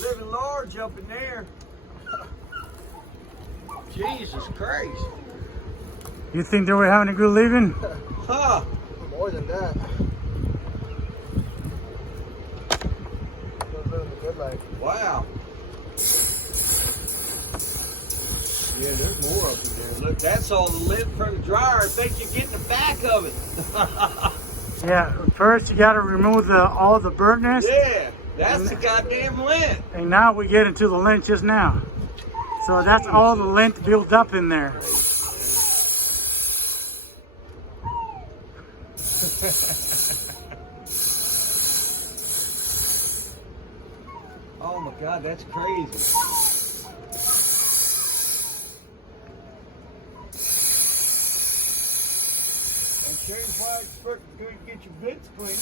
Living large up in there. Jesus Christ. You think they were having a good living? Huh. More than that. They're living a good life. Wow. Yeah, there's more up in there. Look, that's all the lint from the dryer. I think you're getting the back of it. Yeah, first you got to remove all the burntness. Yeah, that's the goddamn lint. And now we get into the lint just now. So that's all the lint built up in there. Oh my God, that's crazy. And Shane Flagg's going to get your vents clean.